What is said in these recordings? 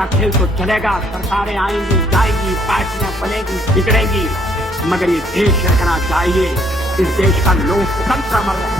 सत्ता का खेल तो चलेगा सरकारें आएंगी जाएगी पार्टियां बनेगी बिगड़ेगी। मगर ये देश रखना चाहिए इस देश का लोकतंत्र अमर रहना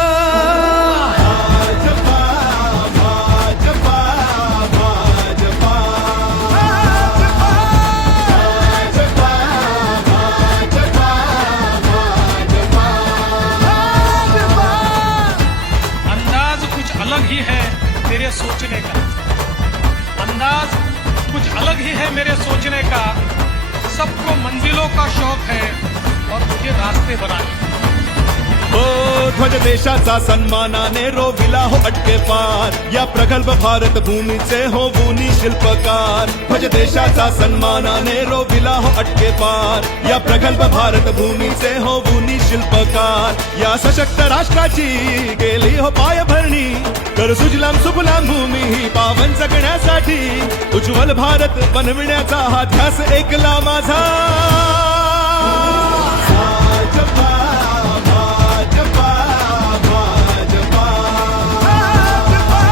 सोचने का। अंदाज कुछ अलग ही है मेरे सोचने का। सबको मंजिलों का शौक है और मुझे रास्ते बनाने। हो ध्वज देशाचा सन्मानाने रोविला हो अटके पार। या प्रगल्भ भारत भूमीचे हो भूनी शिल्पकार। ध्वज देशाचा सन्मानाने रोविला हो अटके पार। या प्रगल्भ भारत भूमीचे हो भूनी शिल्पकार। या सशक्त राष्ट्राची गेली हो पायभरणी कर सुजलाम सुफलाम भूमी ही पावन जगण्यासाठी. उज्ज्वल भारत बनविण्याचा हा ध्यास एकला माझा. भाजपा भाजपा भाजपा. भाजपा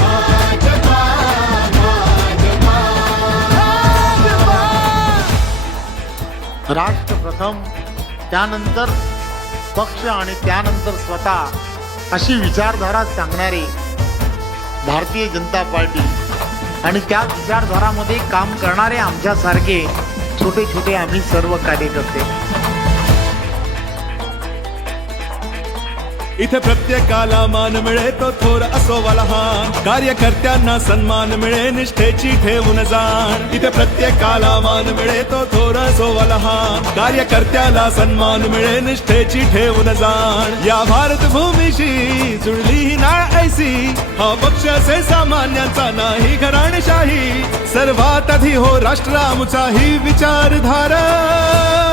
भाजपा भाजपा. राष्ट्र प्रथम त्यानंतर पक्ष आणि त्यानंतर स्वतः. अशी विचारधारा सांगणारे भारतीय जनता पार्टी आणि त्या विचारधारामध्ये काम करणारे आमच्यासारखे छोटे छोटे आम्ही सर्व कार्यकर्ते. इथे प्रत्येकाला मान मिळे तो थोर असो वलहान. कार्यकर्त्यांना सन्मान मिळे निष्ठेची ठेवून जाण. इथे प्रत्येकाला मान मिळे तो थोर असो लहान कार्यकर्त्याला सन्मान मिळे निष्ठेची ठेवून जाण. या भारत भूमीशी जुळली ही नाळ ऐसी. हा पक्ष असे सामान्यांचा नाही घराणशाही. सर्वात आधी हो राष्ट्र आमचा ही विचारधारा.